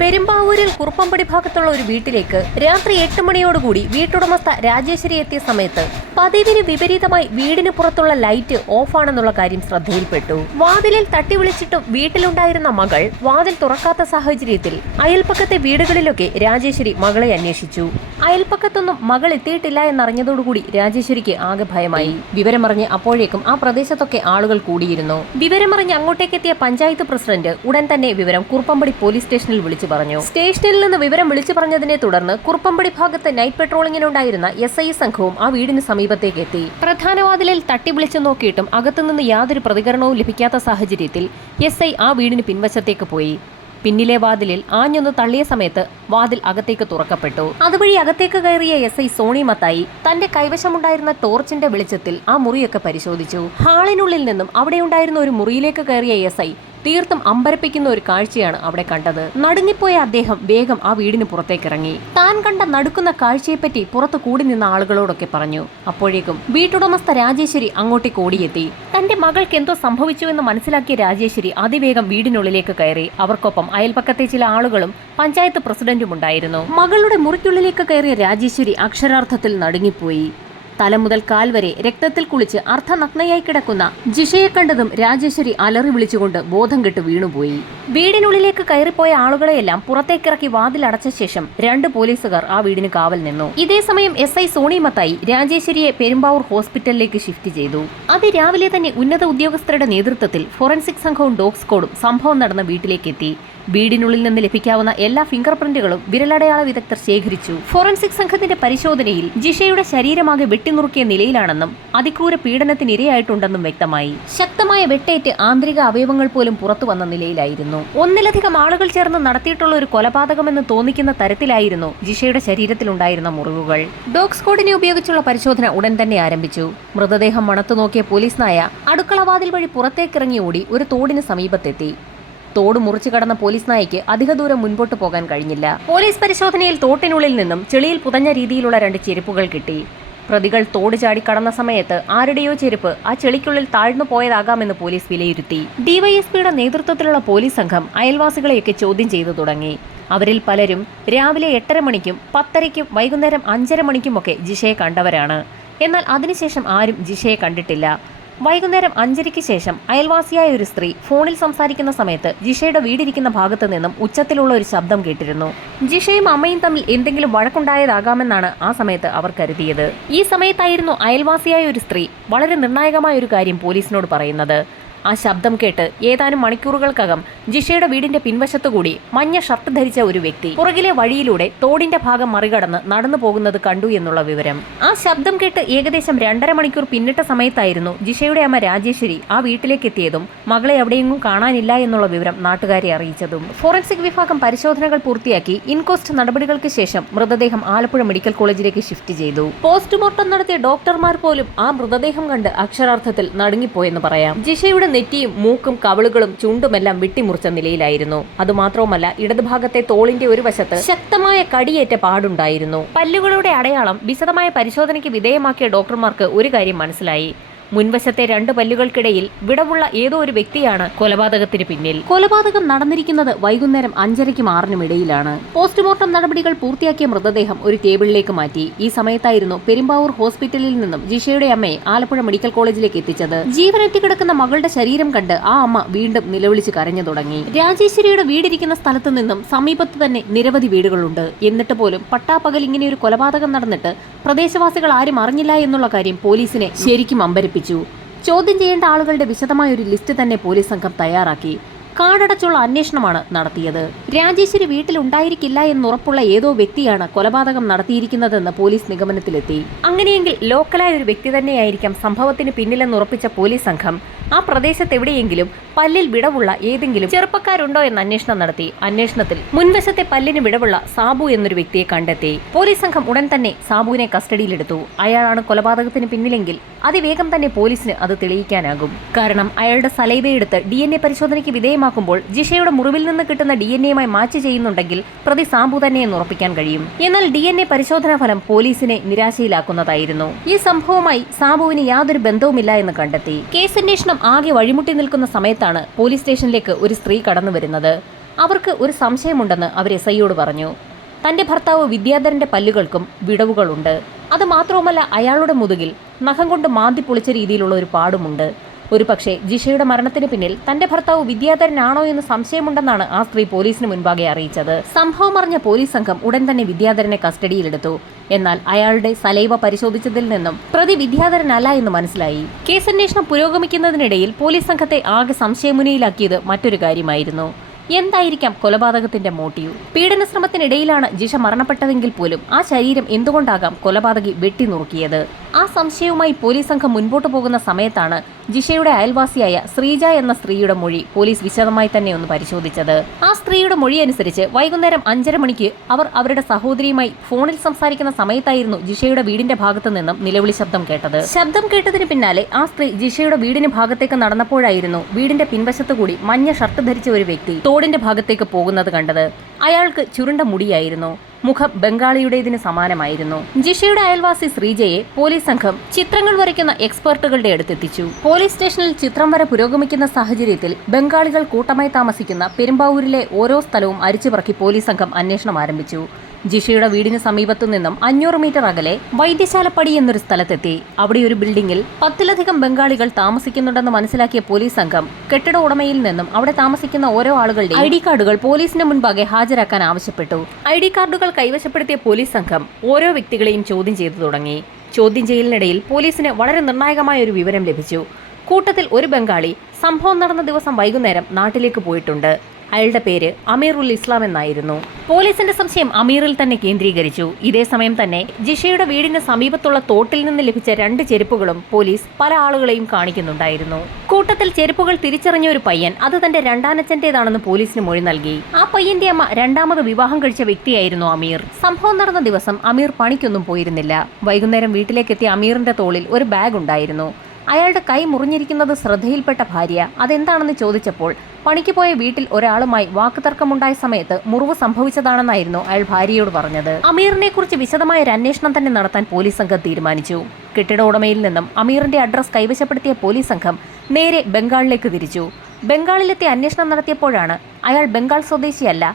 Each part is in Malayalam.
പെരുമ്പാവൂരിൽ കുറുപ്പമ്പടി ഭാഗത്തുള്ള ഒരു വീട്ടിലേക്ക് രാത്രി 8 മണിയോടുകൂടി വീട്ടുടമസ്ഥ രാജേശ്വരി എത്തിയ സമയത്ത് പതിവിന് വിപരീതമായി വീടിന് പുറത്തുള്ള ലൈറ്റ് ഓഫാണെന്നുള്ള കാര്യം ശ്രദ്ധയിൽപ്പെട്ടു. വാതിലിൽ തട്ടി വിളിച്ചിട്ടും വീട്ടിലുണ്ടായിരുന്ന മകൾ വാതിൽ തുറക്കാത്ത സാഹചര്യത്തിൽ അയൽപ്പക്കത്തെ വീടുകളിലൊക്കെ രാജേശ്വരി മകളെ അന്വേഷിച്ചു. അയൽപ്പക്കത്തൊന്നും മകൾ എത്തിയിട്ടില്ല എന്നറിഞ്ഞതോടുകൂടി രാജേശ്വരിക്ക് ആകെ ഭയമായി. വിവരമറിഞ്ഞ് അപ്പോഴേക്കും ആ പ്രദേശത്തൊക്കെ ആളുകൾ കൂടിയിരുന്നു. വിവരമറിഞ്ഞ് അങ്ങോട്ടേക്കെത്തിയ പഞ്ചായത്ത് പ്രസിഡന്റ് ഉടൻ തന്നെ വിവരം കുറുപ്പമ്പടി പോലീസ് സ്റ്റേഷനിൽ വിളിച്ചു പറഞ്ഞു. സ്റ്റേഷനിൽ നിന്ന് വിവരം വിളിച്ചു പറഞ്ഞതിനെ തുടർന്ന് കുറുപ്പമ്പടി ഭാഗത്ത് നൈറ്റ് പെട്രോളിങ്ങിനുണ്ടായിരുന്ന SI സംഘവും ആ വീടിന് സമീപത്തേക്ക് എത്തി. പ്രധാന വാതിലിൽ തട്ടി വിളിച്ചു നോക്കിയിട്ടും അകത്തുനിന്ന് യാതൊരു പ്രതികരണവും ലഭിക്കാത്ത സാഹചര്യത്തിൽ SI ആ വീടിന് പിൻവശത്തേക്ക് പോയി. പിന്നിലെ വാതിലിൽ ആഞ്ഞൊന്ന് തള്ളിയ സമയത്ത് വാതിൽ അകത്തേക്ക് തുറക്കപ്പെട്ടു. അതുവഴി അകത്തേക്ക് കയറിയ SI സോണി മത്തായി തന്റെ കൈവശമുണ്ടായിരുന്ന ടോർച്ചിന്റെ വെളിച്ചത്തിൽ ആ മുറിയൊക്കെ പരിശോധിച്ചു. ഹാളിനുള്ളിൽ നിന്നും അവിടെയുണ്ടായിരുന്ന ഒരു മുറിയിലേക്ക് കയറിയ SI തീർത്തും അമ്പരപ്പിക്കുന്ന ഒരു കാഴ്ചയാണ് അവിടെ കണ്ടത്. നടുങ്ങിപ്പോയ അദ്ദേഹം വേഗം ആ വീടിന് പുറത്തേക്കിറങ്ങി. താൻ കണ്ട നടുക്കുന്ന കാഴ്ചയെപ്പറ്റി പുറത്തു കൂടി നിന്ന ആളുകളോടൊക്കെ പറഞ്ഞു. അപ്പോഴേക്കും വീട്ടുടമസ്ഥ രാജേശ്വരി അങ്ങോട്ടേക്ക് ഓടിയെത്തി. തന്റെ മകൾക്ക് എന്തോ സംഭവിച്ചുവെന്ന് മനസ്സിലാക്കിയ രാജേശ്വരി അതിവേഗം വീടിനുള്ളിലേക്ക് കയറി. അവർക്കൊപ്പം അയൽപ്പക്കത്തെ ചില ആളുകളും പഞ്ചായത്ത് പ്രസിഡന്റും ഉണ്ടായിരുന്നു. മകളുടെ മുറിക്കുള്ളിലേക്ക് കയറിയ രാജേശ്വരി അക്ഷരാർത്ഥത്തിൽ നടുങ്ങിപ്പോയി. തല മുതൽ കാൽ വരെ രക്തത്തിൽ കുളിച്ച് അർദ്ധനഗ്നയായി കിടക്കുന്ന ജിഷയെ കണ്ടതും രാജേശ്വരി അലറി വിളിച്ചുകൊണ്ട് ബോധം കെട്ട് വീണുപോയി. വീടിനുള്ളിലേക്ക് കയറിപ്പോയ ആളുകളെയെല്ലാം പുറത്തേക്കിറക്കി വാതിലടച്ച ശേഷം 2 പോലീസുകാർ ആ വീടിന് കാവൽ നിന്നു. ഇതേസമയം SI സോണി മത്തായി രാജേശ്വരിയെ പെരുമ്പാവൂർ ഹോസ്പിറ്റലിലേക്ക് ഷിഫ്റ്റ് ചെയ്തു. അതിരാവിലെ തന്നെ ഉന്നത ഉദ്യോഗസ്ഥരുടെ നേതൃത്വത്തിൽ ഫോറൻസിക് സംഘവും ഡോഗ് സ്ക്വാഡും സംഭവം നടന്ന വീട്ടിലേക്ക് എത്തി. വീടിനുള്ളിൽ നിന്ന് ലഭിക്കാവുന്ന എല്ലാ ഫിംഗർ പ്രിന്റുകളും വിരലടയാള വിദഗ്ധർ ശേഖരിച്ചു. ഫോറൻസിക് സംഘത്തിന്റെ പരിശോധനയിൽ ജിഷയുടെ ശരീരമാകെ വെട്ടിനുറുക്കിയ നിലയിലാണെന്നും അതിക്രൂര പീഡനത്തിനിരയായിട്ടുണ്ടെന്നും വ്യക്തമായി. ശക്തമായ വെട്ടേറ്റ് ആന്തരിക അവയവങ്ങൾ പോലും പുറത്തു വന്ന നിലയിലായിരുന്നു. ഒന്നിലധികം ആളുകൾ ചേർന്ന് നടത്തിയിട്ടുള്ള ഒരു കൊലപാതകമെന്ന് തോന്നിക്കുന്ന തരത്തിലായിരുന്നു ജിഷയുടെ ശരീരത്തിലുണ്ടായിരുന്ന മുറിവുകൾ. ഡോഗ് സ്ക്വാഡിനെ ഉപയോഗിച്ചുള്ള പരിശോധന ഉടൻ തന്നെ ആരംഭിച്ചു. മൃതദേഹം മണത്തു നോക്കിയ പോലീസ് നായ അടുക്കളവാതിൽ വഴി പുറത്തേക്കിറങ്ങി ഓടി ഒരു തോടിന് സമീപത്തെത്തി. തോട് മുറിച്ചു കടന്ന പോലീസ് നായയ്ക്ക് അധിക ദൂരം മുൻപോട്ട് പോകാൻ കഴിഞ്ഞില്ല. പോലീസ് പരിശോധനയിൽ തോട്ടിനുള്ളിൽ നിന്നും ചെളിയിൽ പുതഞ്ഞ രീതിയിലുള്ള 2 ചെരുപ്പുകൾ കിട്ടി. പ്രതികൾ തോട് ചാടി കടന്ന സമയത്ത് ആരുടെയോ ചെരുപ്പ് ആ ചെളിക്കുള്ളിൽ താഴ്ന്നു പോയതാകാമെന്ന് പോലീസ് വിലയിരുത്തി. DYSPയുടെ നേതൃത്വത്തിലുള്ള പോലീസ് സംഘം അയൽവാസികളെയൊക്കെ ചോദ്യം ചെയ്തു തുടങ്ങി. അവരിൽ പലരും രാവിലെ 8:30 മണിക്കും 10:30ക്കും വൈകുന്നേരം 5:30 മണിക്കുമൊക്കെ ജിഷയെ കണ്ടവരാണ്. എന്നാൽ അതിനുശേഷം ആരും ജിഷയെ കണ്ടിട്ടില്ല. വൈകുന്നേരം 5:30ക്ക് ശേഷം അയൽവാസിയായ ഒരു സ്ത്രീ ഫോണിൽ സംസാരിക്കുന്ന സമയത്ത് ജിഷയുടെ വീടിരിക്കുന്ന ഭാഗത്തു നിന്നും ഉച്ചത്തിലുള്ള ഒരു ശബ്ദം കേട്ടിരുന്നു. ജിഷയും അമ്മയും തമ്മിൽ എന്തെങ്കിലും വഴക്കുണ്ടായതാകാമെന്നാണ് ആ സമയത്ത് അവർ കരുതിയത്. ഈ സമയത്തായിരുന്നു അയൽവാസിയായ ഒരു സ്ത്രീ വളരെ നിർണായകമായ ഒരു കാര്യം പോലീസിനോട് പറയുന്നത്. ആ ശബ്ദം കേട്ട് ഏതാനും മണിക്കൂറുകൾക്കകം ജിഷയുടെ വീടിന്റെ പിൻവശത്തുകൂടി മഞ്ഞ ഷർട്ട് ധരിച്ച ഒരു വ്യക്തി പുറകിലെ വഴിയിലൂടെ തോടിന്റെ ഭാഗം മറികടന്ന് നടന്നു പോകുന്നത് കണ്ടു എന്നുള്ള വിവരം. ആ ശബ്ദം കേട്ട് ഏകദേശം 2.5 മണിക്കൂർ പിന്നിട്ട സമയത്തായിരുന്നു ജിഷയുടെ അമ്മ രാജേശ്വരി ആ വീട്ടിലേക്ക് എത്തിയതും മകളെ എവിടെയെങ്ങും കാണാനില്ല എന്നുള്ള വിവരം നാട്ടുകാരെ അറിയിച്ചതും. ഫോറൻസിക് വിഭാഗം പരിശോധനകൾ പൂർത്തിയാക്കി ഇൻക്വസ്റ്റ് നടപടികൾക്ക് ശേഷം മൃതദേഹം ആലപ്പുഴ മെഡിക്കൽ കോളേജിലേക്ക് ഷിഫ്റ്റ് ചെയ്തു. പോസ്റ്റ്മോർട്ടം നടത്തിയ ഡോക്ടർമാർ പോലും ആ മൃതദേഹം കണ്ട് അക്ഷരാർത്ഥത്തിൽ നടുങ്ങിപ്പോയെന്ന് പറയാം. ജിഷയുടെ നെറ്റിയും മൂക്കും കവിളുകളും ചുണ്ടുമെല്ലാം വെട്ടിമുറിച്ച നിലയിലായിരുന്നു. അതുമാത്രവുമല്ല, ഇടതുഭാഗത്തെ തോളിന്റെ ഒരു വശത്ത് ശക്തമായ കടിയേറ്റ പാടുണ്ടായിരുന്നു. പല്ലുകളുടെ അടയാളം വിശദമായ പരിശോധനയ്ക്ക് വിധേയമാക്കിയ ഡോക്ടർമാർക്ക് ഒരു കാര്യം മനസ്സിലായി. മുൻവശത്തെ 2 പല്ലുകൾക്കിടയിൽ വിടവുള്ള ഏതോ ഒരു വ്യക്തിയാണ് കൊലപാതകത്തിന് പിന്നിൽ. കൊലപാതകം നടന്നിരിക്കുന്നത് വൈകുന്നേരം 5:30ക്കും 6:00നും ഇടയിലാണ്. പോസ്റ്റ്മോർട്ടം നടപടികൾ പൂർത്തിയാക്കിയ മൃതദേഹം ഒരു ടേബിളിലേക്ക് മാറ്റി. ഈ സമയത്തായിരുന്നു പെരുമ്പാവൂർ ഹോസ്പിറ്റലിൽ നിന്നും ജിഷയുടെ അമ്മയെ ആലപ്പുഴ മെഡിക്കൽ കോളേജിലേക്ക് എത്തിച്ചത്. ജീവനെത്തി കിടക്കുന്ന മകളുടെ ശരീരം കണ്ട് ആ അമ്മ വീണ്ടും നിലവിളിച്ച് കരഞ്ഞു തുടങ്ങി. രാജേശ്വരിയുടെ വീടിരിക്കുന്ന സ്ഥലത്തു നിന്നും സമീപത്ത് തന്നെ നിരവധി വീടുകളുണ്ട്. എന്നിട്ട് പോലും പട്ടാപ്പകൽ ഇങ്ങനെ ഒരു കൊലപാതകം നടന്നിട്ട് പ്രദേശവാസികൾ ആരും അറിഞ്ഞില്ല എന്നുള്ള കാര്യം പോലീസിനെ ശരിക്കും അമ്പരപ്പിച്ചു. ചോദ്യം ചെയ്യേണ്ട ആളുകളുടെ വിശദമായ ഒരു ലിസ്റ്റ് തന്നെ പോലീസ് സംഘം തയ്യാറാക്കി. കാടടച്ചുള്ള അന്വേഷണമാണ് നടത്തിയത്. രാജേശ്വരി വീട്ടിലുണ്ടായിരിക്കില്ല എന്നുറപ്പുള്ള ഏതോ വ്യക്തിയാണ് കൊലപാതകം നടത്തിയിരിക്കുന്നതെന്ന് പോലീസ് നിഗമനത്തിലെത്തി. അങ്ങനെയെങ്കിൽ ലോക്കലായ ഒരു വ്യക്തി തന്നെയായിരിക്കാം സംഭവത്തിന് പിന്നിലെന്നുറപ്പിച്ച പോലീസ് സംഘം ആ പ്രദേശത്ത് എവിടെയെങ്കിലും പല്ലിൽ വിടവുള്ള ഏതെങ്കിലും ചെറുപ്പക്കാരുണ്ടോ എന്ന് അന്വേഷണം നടത്തി. അന്വേഷണത്തിൽ മുൻവശത്തെ പല്ലിന് വിടവുള്ള സാബു എന്നൊരു വ്യക്തിയെ കണ്ടെത്തി. പോലീസ് സംഘം ഉടൻ തന്നെ സാബുവിനെ കസ്റ്റഡിയിലെടുത്തു. അയാളാണ് കൊലപാതകത്തിന് പിന്നിലെങ്കിൽ അതിവേഗം തന്നെ പോലീസിന് അത് തെളിയിക്കാനാകും. കാരണം അയാളുടെ സലൈവയെടുത്ത് DNA പരിശോധനയ്ക്ക് വിധേയമാക്കുമ്പോൾ ജിഷയുടെ മുറിവിൽ നിന്ന് കിട്ടുന്ന DNA മാച്ച് ചെയ്യുന്നുണ്ടെങ്കിൽ പ്രതി സാബു തന്നെയെന്ന് ഉറപ്പിക്കാൻ കഴിയും. എന്നാൽ DNA പരിശോധനാ ഫലം പോലീസിനെ നിരാശയിലാക്കുന്നതായിരുന്നു. ഈ സംഭവവുമായി സാബുവിന് യാതൊരു ബന്ധവുമില്ല എന്ന് കണ്ടെത്തി. കേസന്വേഷണം ആകെ വഴിമുട്ടി നിൽക്കുന്ന സമയത്താണ് പോലീസ് സ്റ്റേഷനിലേക്ക് ഒരു സ്ത്രീ കടന്നു വരുന്നത്. അവർക്ക് ഒരു സംശയമുണ്ടെന്ന് അവർ SIയോട് പറഞ്ഞു. തന്റെ ഭർത്താവ് വിദ്യാധരന്റെ പല്ലുകൾക്കും വിടവുകളുണ്ട്. അത് മാത്രവുമല്ല, അയാളുടെ മുതുകിൽ നഖം കൊണ്ട് മാന്തി പൊളിച്ച രീതിയിലുള്ള ഒരു പാടുമുണ്ട്. ഒരുപക്ഷെ ജിഷയുടെ മരണത്തിന് പിന്നിൽ തന്റെ ഭർത്താവ് വിദ്യാധരനാണോ എന്ന് സംശയമുണ്ടെന്നാണ് ആ സ്ത്രീ പോലീസിന് മുൻപാകെ അറിയിച്ചത്. സംഭവം അറിഞ്ഞ പോലീസ് സംഘം ഉടൻ തന്നെ വിദ്യാധരനെ കസ്റ്റഡിയിലെടുത്തു. എന്നാൽ അയാളുടെ സലൈവ പരിശോധിച്ചതിൽ നിന്നും പ്രതി വിദ്യാധരനല്ല എന്ന് മനസ്സിലായി. കേസന്വേഷണം പുരോഗമിക്കുന്നതിനിടയിൽ പോലീസ് സംഘത്തെ ആകെ സംശയമുനയിലാക്കിയത് മറ്റൊരു കാര്യമായിരുന്നു. എന്തായിരിക്കാം കൊലപാതകത്തിന്റെ മോട്ടീവ്? പീഡന ശ്രമത്തിനിടയിലാണ് ജിഷ മരണപ്പെട്ടതെങ്കിൽ പോലും ആ ശരീരം എന്തുകൊണ്ടാകാം കൊലപാതകി വെട്ടിനുറുക്കിയത്? ആ സംശയവുമായി പോലീസ് സംഘം മുൻപോട്ട് പോകുന്ന സമയത്താണ് ജിഷയുടെ അയൽവാസിയായ ശ്രീജ എന്ന സ്ത്രീയുടെ മൊഴി പോലീസ് വിശദമായി തന്നെ ഒന്ന് പരിശോധിച്ചത്. ആ സ്ത്രീയുടെ മൊഴി അനുസരിച്ച് വൈകുന്നേരം 5:30 മണിക്ക് അവർ അവരുടെ സഹോദരിയുമായി ഫോണിൽ സംസാരിക്കുന്ന സമയത്തായിരുന്നു ജിഷയുടെ വീടിന്റെ ഭാഗത്തു നിന്നും നിലവിളി ശബ്ദം കേട്ടത്. ശബ്ദം കേട്ടതിന് പിന്നാലെ ആ സ്ത്രീ ജിഷയുടെ വീടിന് ഭാഗത്തേക്ക് നടന്നപ്പോഴായിരുന്നു വീടിന്റെ പിൻവശത്തു കൂടി മഞ്ഞ ഷർട്ട് ധരിച്ച ഒരു വ്യക്തി തോടിന്റെ ഭാഗത്തേക്ക് പോകുന്നത് കണ്ടത്. അയാൾക്ക് ചുരുണ്ട മുടിയായിരുന്നു. മുഖം ബംഗാളിയുടേതിന് സമാനമായിരുന്നു. ജിഷയുടെ അയൽവാസി ശ്രീജയെ പോലീസ് സംഘം ചിത്രങ്ങൾ വരയ്ക്കുന്ന എക്സ്പെർട്ടുകളുടെ അടുത്തെത്തിച്ചു. പോലീസ് സ്റ്റേഷനിൽ ചിത്രം വര പുരോഗമിക്കുന്ന സാഹചര്യത്തിൽ ബംഗാളികൾ കൂട്ടമായി താമസിക്കുന്ന പെരുമ്പാവൂരിലെ ഓരോ സ്ഥലവും അരിച്ചുപറക്കി പോലീസ് സംഘം അന്വേഷണം ആരംഭിച്ചു. ജിഷയുടെ വീടിന് സമീപത്തു നിന്നും 500 മീറ്റർ അകലെ വൈദ്യശാലപ്പടി എന്നൊരു സ്ഥലത്തെത്തി. അവിടെ ഒരു ബിൽഡിംഗിൽ 10-ലധികം ബംഗാളികൾ താമസിക്കുന്നുണ്ടെന്ന് മനസ്സിലാക്കിയ പോലീസ് സംഘം കെട്ടിട ഉടമയിൽ നിന്നും അവിടെ താമസിക്കുന്ന ഓരോ ആളുകളുടെ ID കാർഡുകൾ പോലീസിന് മുൻപാകെ ഹാജരാക്കാൻ ആവശ്യപ്പെട്ടു. ID കാർഡുകൾ കൈവശപ്പെടുത്തിയ പോലീസ് സംഘം ഓരോ വ്യക്തികളെയും ചോദ്യം ചെയ്തു തുടങ്ങി. ചോദ്യം ചെയ്യലിനിടയിൽ പോലീസിന് വളരെ നിർണായകമായ ഒരു വിവരം ലഭിച്ചു. കൂട്ടത്തിൽ ഒരു ബംഗാളി സംഭവം നടന്ന ദിവസം വൈകുന്നേരം നാട്ടിലേക്ക് പോയിട്ടുണ്ട്. അയാളുടെ പേര് അമീറുൽ ഇസ്ലാം എന്നായിരുന്നു. പോലീസിന്റെ സംശയം അമീറിൽ തന്നെ കേന്ദ്രീകരിച്ചു. ഇതേ സമയം തന്നെ ജിഷയുടെ വീടിന് സമീപത്തുള്ള തോട്ടിൽ നിന്ന് ലഭിച്ച 2 ചെരുപ്പുകളും പോലീസ് പല ആളുകളെയും കാണിക്കുന്നുണ്ടായിരുന്നു. കൂട്ടത്തിൽ ചെരുപ്പുകൾ തിരിച്ചറിഞ്ഞ ഒരു പയ്യൻ അത് തന്റെ രണ്ടാനച്ഛന്റേതാണെന്ന് പോലീസിന് മൊഴി നൽകി. ആ പയ്യന്റെ അമ്മ 2ാമത് വിവാഹം കഴിച്ച വ്യക്തിയായിരുന്നു അമീർ. സംഭവം നടന്ന ദിവസം അമീർ പണിക്കൊന്നും പോയിരുന്നില്ല. വൈകുന്നേരം വീട്ടിലേക്കെത്തിയ അമീറിന്റെ തോളിൽ ഒരു ബാഗ് ഉണ്ടായിരുന്നു. അയാളുടെ കൈ മുറിഞ്ഞിരിക്കുന്നത് ശ്രദ്ധയിൽപ്പെട്ട ഭാര്യ അതെന്താണെന്ന് ചോദിച്ചപ്പോൾ പണിക്ക് പോയ വീട്ടിൽ ഒരാളുമായി വാക്കുതർക്കമുണ്ടായ സമയത്ത് മുറിവ് സംഭവിച്ചതാണെന്നായിരുന്നു അയാൾ ഭാര്യയോട് പറഞ്ഞത്. അമീറിനെ കുറിച്ച് വിശദമായ ഒരു അന്വേഷണം തന്നെ നടത്താൻ പോലീസ് സംഘം തീരുമാനിച്ചു. കെട്ടിട ഉടമയിൽ നിന്നും അമീറിന്റെ അഡ്രസ് കൈവശപ്പെടുത്തിയ പോലീസ് സംഘം നേരെ ബംഗാളിലേക്ക് തിരിച്ചു. ബംഗാളിലെത്തി അന്വേഷണം നടത്തിയപ്പോഴാണ് അയാൾ ബംഗാൾ സ്വദേശിയല്ല,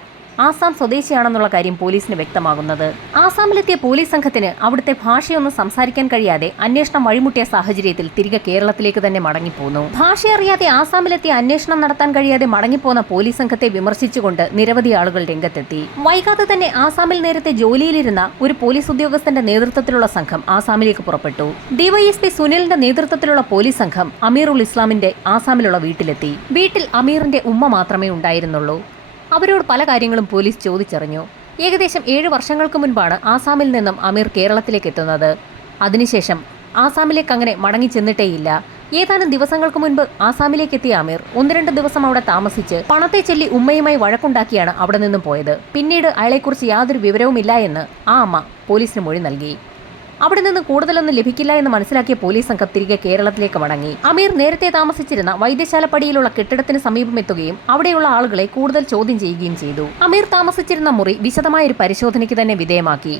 ആസാം സ്വദേശിയാണെന്നുള്ള കാര്യം പോലീസിന് വ്യക്തമാകുന്നത്. ആസാമിലെത്തിയ പോലീസ് സംഘത്തിന് അവിടുത്തെ ഭാഷയൊന്നും സംസാരിക്കാൻ കഴിയാതെ അന്വേഷണം വഴിമുട്ടിയ സാഹചര്യത്തിൽ തിരികെ കേരളത്തിലേക്ക് തന്നെ മടങ്ങിപ്പോന്നു. ഭാഷ അറിയാതെ ആസാമിലെത്തി അന്വേഷണം നടത്താൻ കഴിയാതെ മടങ്ങിപ്പോന്ന പോലീസ് സംഘത്തെ വിമർശിച്ചുകൊണ്ട് നിരവധി ആളുകൾ രംഗത്തെത്തി. വൈകാതെ തന്നെ ആസാമിൽ നേരത്തെ ജോലിയിലിരുന്ന ഒരു പോലീസ് ഉദ്യോഗസ്ഥന്റെ നേതൃത്വത്തിലുള്ള സംഘം ആസാമിലേക്ക് പുറപ്പെട്ടു. DYSP സുനിലിന്റെ നേതൃത്വത്തിലുള്ള പോലീസ് സംഘം അമീറുൽ ഇസ്ലാമിന്റെ ആസാമിലുള്ള വീട്ടിലെത്തി. വീട്ടിൽ അമീറിന്റെ ഉമ്മ മാത്രമേ ഉണ്ടായിരുന്നുള്ളൂ. അവരോട് പല കാര്യങ്ങളും പോലീസ് ചോദിച്ചറിഞ്ഞു. ഏകദേശം 7 വർഷങ്ങൾക്ക് മുൻപാണ് ആസാമിൽ നിന്നും അമീർ കേരളത്തിലേക്ക് എത്തുന്നത്. അതിനുശേഷം ആസാമിലേക്ക് അങ്ങനെ മടങ്ങി ചെന്നിട്ടേയില്ല. ഏതാനും ദിവസങ്ങൾക്ക് മുൻപ് ആസാമിലേക്ക് എത്തിയ അമീർ 1-2 ദിവസം അവിടെ താമസിച്ച് പണത്തെ ചൊല്ലി ഉമ്മയുമായി വഴക്കുണ്ടാക്കിയാണ് അവിടെ നിന്നും പോയത്. പിന്നീട് അയാളെക്കുറിച്ച് യാതൊരു വിവരവുമില്ല എന്ന് ആ അമ്മ പോലീസിന് മൊഴി നൽകി. അവിടെ നിന്ന് കൂടുതലൊന്നും ലഭിക്കില്ല എന്ന് മനസ്സിലാക്കിയ പോലീസ് സംഘം തിരികെ കേരളത്തിലേക്ക് മടങ്ങി. അമീർ നേരത്തെ താമസിച്ചിരുന്ന വൈദ്യശാലപ്പടിയിലുള്ള കെട്ടിടത്തിന് സമീപമെത്തുകയും അവിടെയുള്ള ആളുകളെ കൂടുതൽ ചോദ്യം ചെയ്യുകയും ചെയ്തു. അമീർ താമസിച്ചിരുന്ന മുറി വിശദമായ ഒരു പരിശോധനയ്ക്ക് തന്നെ വിധേയമാക്കി.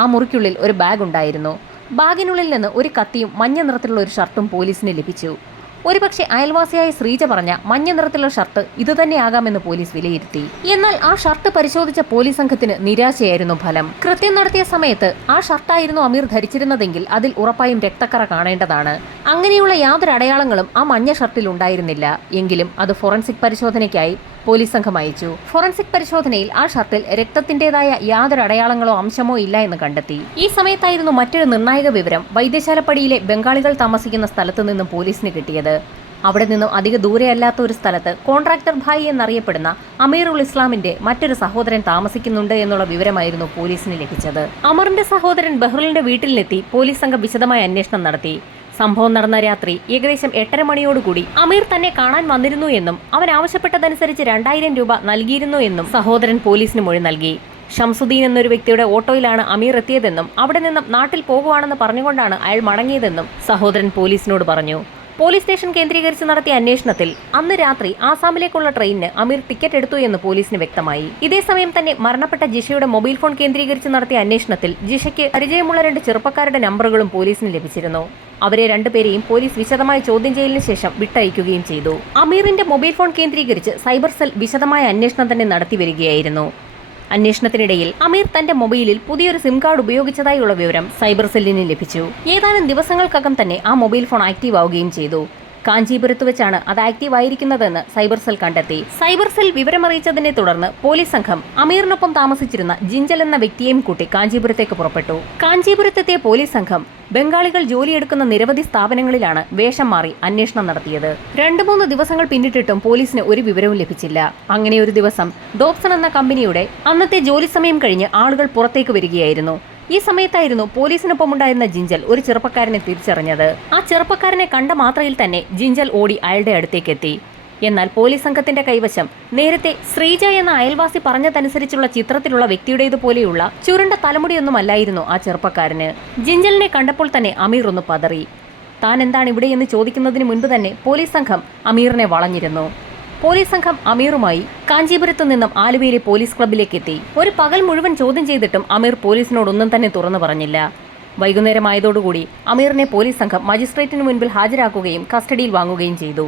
ആ മുറിക്കുള്ളിൽ ഒരു ബാഗ് ഉണ്ടായിരുന്നു. ബാഗിനുള്ളിൽ നിന്ന് ഒരു കത്തിയും മഞ്ഞ നിറത്തിലുള്ള ഒരു ഷർട്ടും പോലീസിന് ലഭിച്ചു. ഒരുപക്ഷെ അയൽവാസിയായ ശ്രീജ പറഞ്ഞ മഞ്ഞ നിറത്തിലുള്ള ഷർട്ട് ഇതുതന്നെയാകാമെന്ന് പോലീസ് വിലയിരുത്തി. എന്നാൽ ആ ഷർട്ട് പരിശോധിച്ച പോലീസ് സംഘത്തിന് നിരാശയായിരുന്നു ഫലം. കൃത്യം നടത്തിയ സമയത്ത് ആ ഷർട്ടായിരുന്നു അമീർ ധരിച്ചിരുന്നതെങ്കിൽ അതിൽ ഉറപ്പായും രക്തക്കറ കാണേണ്ടതാണ്. അങ്ങനെയുള്ള യാതൊരു അടയാളങ്ങളും ആ മഞ്ഞ ഷർട്ടിൽ ഉണ്ടായിരുന്നില്ല. എങ്കിലും അത് ഫോറൻസിക് പരിശോധനയ്ക്കായി പോലീസ് സംഘം അയച്ചു. ഫോറൻസിക് പരിശോധനയിൽ ആ ഷർട്ടിൽ രക്തത്തിന്റേതായ യാതൊരു അടയാളങ്ങളോ അംശമോ ഇല്ല എന്ന് കണ്ടെത്തി. ഈ സമയത്തായിരുന്നു മറ്റൊരു നിർണായക വിവരം വൈദ്യശാലപ്പടിയിലെ ബംഗാളികൾ താമസിക്കുന്ന സ്ഥലത്തു നിന്നും പോലീസിന് കിട്ടിയത്. അവിടെ നിന്നും അധിക ദൂരെയല്ലാത്ത ഒരു സ്ഥലത്ത് കോൺട്രാക്ടർ ഭായി എന്നറിയപ്പെടുന്ന അമീറുൽ ഇസ്ലാമിന്റെ മറ്റൊരു സഹോദരൻ താമസിക്കുന്നുണ്ട് എന്നുള്ള വിവരമായിരുന്നു പോലീസിന് ലഭിച്ചത്. അമറിന്റെ സഹോദരൻ ബഹ്റിന്റെ വീട്ടിലെത്തി പോലീസ് സംഘം വിശദമായ അന്വേഷണം നടത്തി. സംഭവം നടന്ന രാത്രി ഏകദേശം 8:30 മണിയോടുകൂടി അമീർ തന്നെ കാണാൻ വന്നിരുന്നു എന്നും അവൻ ആവശ്യപ്പെട്ടതനുസരിച്ച് 2000 രൂപ നൽകിയിരുന്നു എന്നും സഹോദരൻ പോലീസിന് മൊഴി നൽകി. ഷംസുദ്ദീൻ എന്നൊരു വ്യക്തിയുടെ ഓട്ടോയിലാണ് അമീർ എത്തിയതെന്നും അവിടെ നിന്നും നാട്ടിൽ പോകുവാണെന്ന് പറഞ്ഞുകൊണ്ടാണ് അയാൾ മടങ്ങിയതെന്നും സഹോദരൻ പോലീസിനോട് പറഞ്ഞു. പോലീസ് സ്റ്റേഷൻ കേന്ദ്രീകരിച്ച് നടത്തിയ അന്വേഷണത്തിൽ അന്ന് രാത്രി ആസാമിലേക്കുള്ള ട്രെയിനിന് അമീർ ടിക്കറ്റ് എടുത്തു എന്ന് പോലീസിന് വ്യക്തമായി. ഇതേസമയം തന്നെ മരണപ്പെട്ട ജിഷയുടെ മൊബൈൽ ഫോൺ കേന്ദ്രീകരിച്ച് നടത്തിയ അന്വേഷണത്തിൽ ജിഷയ്ക്ക് പരിചയമുള്ള 2 ചെറുപ്പക്കാരുടെ നമ്പറുകളും പോലീസിന് ലഭിച്ചിരുന്നു. അവരെ 2 പേരെയും പോലീസ് വിശദമായ ചോദ്യം ചെയ്യലിന് ശേഷം വിട്ടയക്കുകയും ചെയ്തു. അമീറിന്റെ മൊബൈൽ ഫോൺ കേന്ദ്രീകരിച്ച് സൈബർ സെൽ വിശദമായ അന്വേഷണം തന്നെ നടത്തി വരികയായിരുന്നു. അന്വേഷണത്തിനിടയിൽ അമീർ തന്റെ മൊബൈലിൽ പുതിയൊരു സിം കാർഡ് ഉപയോഗിച്ചതായുള്ള വിവരം സൈബർ സെല്ലിന് ലഭിച്ചു. ഏതാനും ദിവസങ്ങൾക്കകം തന്നെ ആ മൊബൈൽ ഫോൺ ആക്റ്റീവ് ആവുകയും ചെയ്തു. കാഞ്ചീപുരത്ത് വെച്ചാണ് അത് ആക്റ്റീവ് ആയിരിക്കുന്നതെന്ന് സൈബർ സെൽ കണ്ടെത്തി. സൈബർ സെൽ വിവരമറിയിച്ചതിനെ തുടർന്ന് പോലീസ് സംഘം അമീറിനൊപ്പം താമസിച്ചിരുന്ന ജിഞ്ചൽ എന്ന വ്യക്തിയെയും കൂട്ടി കാഞ്ചീപുരത്തേക്ക് പുറപ്പെട്ടു. കാഞ്ചീപുരത്തെത്തിയ പോലീസ് സംഘം ബംഗാളികൾ ജോലിയെടുക്കുന്ന നിരവധി സ്ഥാപനങ്ങളിലാണ് വേഷം മാറി അന്വേഷണം നടത്തിയത്. 2-3 ദിവസങ്ങൾ പിന്നിട്ടിട്ടും പോലീസിന് ഒരു വിവരവും ലഭിച്ചില്ല. അങ്ങനെ ഒരു ദിവസം ഡോബ്സൺ എന്ന കമ്പനിയുടെ അന്നത്തെ ജോലി സമയം കഴിഞ്ഞ് ആളുകൾ പുറത്തേക്ക് വരികയായിരുന്നു. ഈ സമയത്തായിരുന്നു പോലീസിനൊപ്പമുണ്ടായിരുന്ന ജിഞ്ചൽ ഒരു ചെറുപ്പക്കാരനെ തിരിച്ചറിഞ്ഞത്. ആ ചെറുപ്പക്കാരനെ കണ്ട മാത്രയിൽ തന്നെ ജിഞ്ചൽ ഓടി അയാളുടെ അടുത്തേക്കെത്തി. എന്നാൽ പോലീസ് സംഘത്തിന്റെ കൈവശം നേരത്തെ ശ്രീജ എന്ന അയൽവാസി പറഞ്ഞതനുസരിച്ചുള്ള ചിത്രത്തിലുള്ള വ്യക്തിയുടേതുപോലെയുള്ള ചുരുണ്ട തലമുടിയൊന്നുമല്ലായിരുന്നു ആ ചെറുപ്പക്കാരന്. ജിഞ്ചലിനെ കണ്ടപ്പോൾ തന്നെ അമീർ ഒന്ന് പതറി. താൻ എന്താണ് ഇവിടെയെന്ന് ചോദിക്കുന്നതിന് മുൻപ് തന്നെ പോലീസ് സംഘം അമീറിനെ വളഞ്ഞിരുന്നു. പോലീസ് സംഘം അമീറുമായി കാഞ്ചീപുരത്തു നിന്നും ആലുവയിലെ പോലീസ് ക്ലബിലേക്ക് എത്തി. ഒരു പകൽ മുഴുവൻ ചോദ്യം ചെയ്തിട്ടും അമീർ പോലീസിനോടൊന്നും തന്നെ തുറന്നു പറഞ്ഞില്ല. വൈകുന്നേരമായതോടുകൂടി അമീറിനെ പോലീസ് സംഘം മജിസ്ട്രേറ്റിന് മുൻപിൽ ഹാജരാക്കുകയും കസ്റ്റഡിയിൽ വാങ്ങുകയും ചെയ്തു.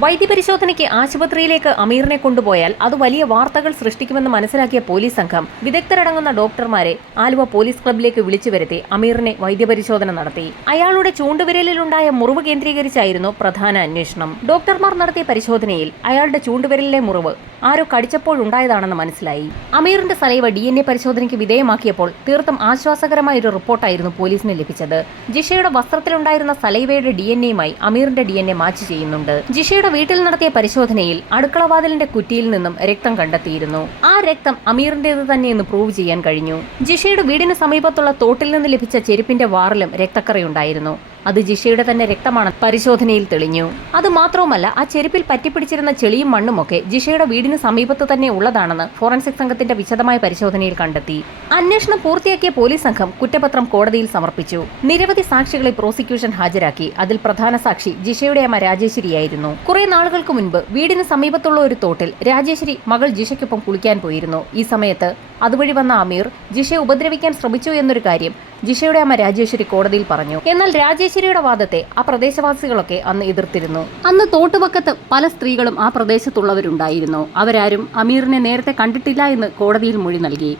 വൈദ്യപരിശോധനയ്ക്ക് ആശുപത്രിയിലേക്ക് അമീറിനെ കൊണ്ടുപോയാൽ അത് വലിയ വാർത്തകൾ സൃഷ്ടിക്കുമെന്ന് മനസ്സിലാക്കിയ പോലീസ് സംഘം വിദഗ്ധരടങ്ങുന്ന ഡോക്ടർമാരെ ആലുവ പോലീസ് ക്ലബിലേക്ക് വിളിച്ചു വരുത്തി അമീറിനെ വൈദ്യപരിശോധന നടത്തി. അയാളുടെ ചൂണ്ടുവിരലിലുണ്ടായ മുറിവ് കേന്ദ്രീകരിച്ചായിരുന്നു പ്രധാന അന്വേഷണം. ഡോക്ടർമാർ നടത്തിയ പരിശോധനയിൽ അയാളുടെ ചൂണ്ടുവിരലിലെ മുറിവ് ആരോ കടിച്ചപ്പോഴുണ്ടായതാണെന്ന് മനസ്സിലായി. അമീറിന്റെ സലൈവ DNA പരിശോധനയ്ക്ക് വിധേയമാക്കിയപ്പോൾ തീർത്തും ആശ്വാസകരമായ ഒരു റിപ്പോർട്ടായിരുന്നു പോലീസിന് ലഭിച്ചത്. ജിഷയുടെ വസ്ത്രത്തിലുണ്ടായിരുന്ന സലൈവയുടെ DNAയുമായി അമീറിന്റെ DNA മാച്ച് ചെയ്യുന്നുണ്ട്. ജിഷയുടെ വീട്ടിൽ നടത്തിയ പരിശോധനയിൽ അടുക്കളവാതിലിന്റെ കുറ്റിയിൽ നിന്നും രക്തം കണ്ടെത്തിയിരുന്നു. ആ രക്തം അമീറിന്റേത് തന്നെയെന്ന് പ്രൂവ് ചെയ്യാൻ കഴിഞ്ഞു. ജിഷയുടെ വീടിന് സമീപത്തുള്ള തോട്ടിൽ നിന്ന് ലഭിച്ച ചെരുപ്പിന്റെ വാറിലും രക്തക്കറയുണ്ടായിരുന്നു. അത് ജിഷയുടെ തന്നെ രക്തമാണ് പരിശോധനയിൽ തെളിഞ്ഞു. അത് മാത്രവുമല്ല, ആ ചെരുപ്പിൽ പറ്റിപ്പിടിച്ചിരുന്ന ചെളിയും മണ്ണുമൊക്കെ ജിഷയുടെ വീടിന് സമീപത്ത് തന്നെ ഉള്ളതാണെന്ന് ഫോറൻസിക് സംഘത്തിന്റെ വിശദമായ പരിശോധനയിൽ കണ്ടെത്തി. അന്വേഷണം പൂർത്തിയാക്കിയ പോലീസ് സംഘം കുറ്റപത്രം കോടതിയിൽ സമർപ്പിച്ചു. നിരവധി സാക്ഷികളെ പ്രോസിക്യൂഷൻ ഹാജരാക്കി. അതിൽ പ്രധാന സാക്ഷി ജിഷയുടെ അമ്മ രാജേശ്വരിയായിരുന്നു. കുറെ നാളുകൾക്ക് മുൻപ് വീടിന് സമീപത്തുള്ള ഒരു തോട്ടിൽ രാജേശ്വരി മകൾ ജിഷയ്ക്കൊപ്പം കുളിക്കാൻ പോയിരുന്നു. ഈ സമയത്ത് അതുവഴി വന്ന അമീർ ജിഷയെ ഉപദ്രവിക്കാൻ ശ്രമിച്ചു എന്നൊരു കാര്യം ജിഷയുടെ അമ്മ രാജേശ്വരി കോടതിയിൽ പറഞ്ഞു. എന്നാൽ രാജേശ്വരിയുടെ വാദത്തെ ആ പ്രദേശവാസികളൊക്കെ അന്ന് എതിർത്തിരുന്നു. അന്ന് തോട്ടുവക്കത്ത് പല സ്ത്രീകളും ആ പ്രദേശത്തുള്ളവരുണ്ടായിരുന്നു. അവരാരും അമീറിനെ നേരത്തെ കണ്ടിട്ടില്ല എന്ന് കോടതിയിൽ മൊഴി നൽകി.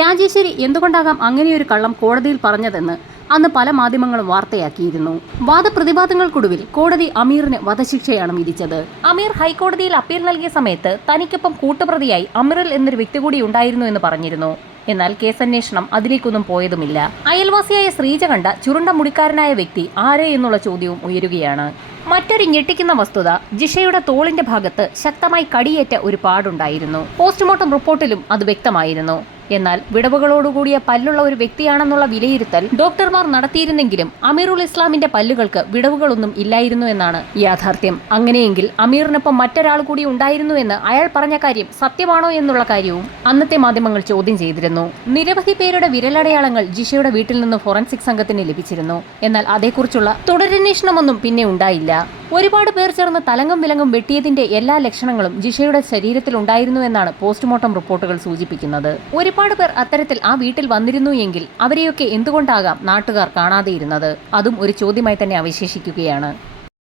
രാജേശ്വരി എന്തുകൊണ്ടാകാം അങ്ങനെയൊരു കള്ളം കോടതിയിൽ പറഞ്ഞതെന്ന് അന്ന് പല മാധ്യമങ്ങളും വാർത്തയാക്കിയിരുന്നു. വാദപ്രതിവാദങ്ങൾക്കൊടുവിൽ കോടതി അമീറിന് വധശിക്ഷയാണ് വിധിച്ചത്. അമീർ ഹൈക്കോടതിയിൽ അപ്പീൽ നൽകിയ സമയത്ത് തനിക്കൊപ്പം കൂട്ടുപ്രതിയായി അമീറിൽ എന്നൊരു വ്യക്തി കൂടി ഉണ്ടായിരുന്നു എന്ന് പറഞ്ഞിരുന്നു. എന്നാൽ കേസന്വേഷണം അതിലേക്കൊന്നും പോയതുമില്ല. അയൽവാസിയായ ശ്രീജ കണ്ട ചുരുണ്ട മുടിക്കാരനായ വ്യക്തി ആര് എന്നുള്ള ചോദ്യവും ഉയരുകയാണ്. മറ്റൊരു ഞെട്ടിക്കുന്ന വസ്തുത, ജിഷയുടെ തോളിന്റെ ഭാഗത്ത് ശക്തമായി കടിയേറ്റ ഒരു പാടുണ്ടായിരുന്നു. പോസ്റ്റ്മോർട്ടം റിപ്പോർട്ടിലും അത് വ്യക്തമായിരുന്നു. എന്നാൽ വിടവുകളോടുകൂടിയ പല്ലുള്ള ഒരു വ്യക്തിയാണെന്നുള്ള വിലയിരുത്തൽ ഡോക്ടർമാർ നടത്തിയിരുന്നെങ്കിലും അമീറുൽ ഇസ്ലാമിന്റെ പല്ലുകൾക്ക് വിടവുകളൊന്നും ഇല്ലായിരുന്നു എന്നാണ് യാഥാർത്ഥ്യം. അങ്ങനെയെങ്കിൽ അമീറിനൊപ്പം മറ്റൊരാൾ കൂടി ഉണ്ടായിരുന്നു എന്ന് അയാൾ പറഞ്ഞ കാര്യം സത്യമാണോ എന്നുള്ള കാര്യവും അന്നത്തെ മാധ്യമങ്ങൾ ചോദ്യം ചെയ്തിരുന്നു. നിരവധി പേരുടെ വിരലടയാളങ്ങൾ ജിഷയുടെ വീട്ടിൽ നിന്ന് ഫോറൻസിക് സംഘത്തിന് ലഭിച്ചിരുന്നു. എന്നാൽ അതേക്കുറിച്ചുള്ള തുടരന്വേഷണമൊന്നും പിന്നെ ഉണ്ടായില്ല. ഒരുപാട് പേർ ചേർന്ന് തലങ്ങും വിലങ്ങും വെട്ടിയതിന്റെ എല്ലാ ലക്ഷണങ്ങളും ജിഷയുടെ ശരീരത്തിൽ ഉണ്ടായിരുന്നു എന്നാണ് പോസ്റ്റ്മോർട്ടം റിപ്പോർട്ടുകൾ സൂചിപ്പിക്കുന്നത്. ഒരുപാട് പേർ അത്തരത്തിൽ ആ വീട്ടിൽ വന്നിരുന്നു എങ്കിൽ അവരെയൊക്കെ എന്തുകൊണ്ടാകാം നാട്ടുകാർ കാണാതെയിരുന്നത്? അതും ഒരു ചോദ്യമായി തന്നെ അവശേഷിക്കുകയാണ്.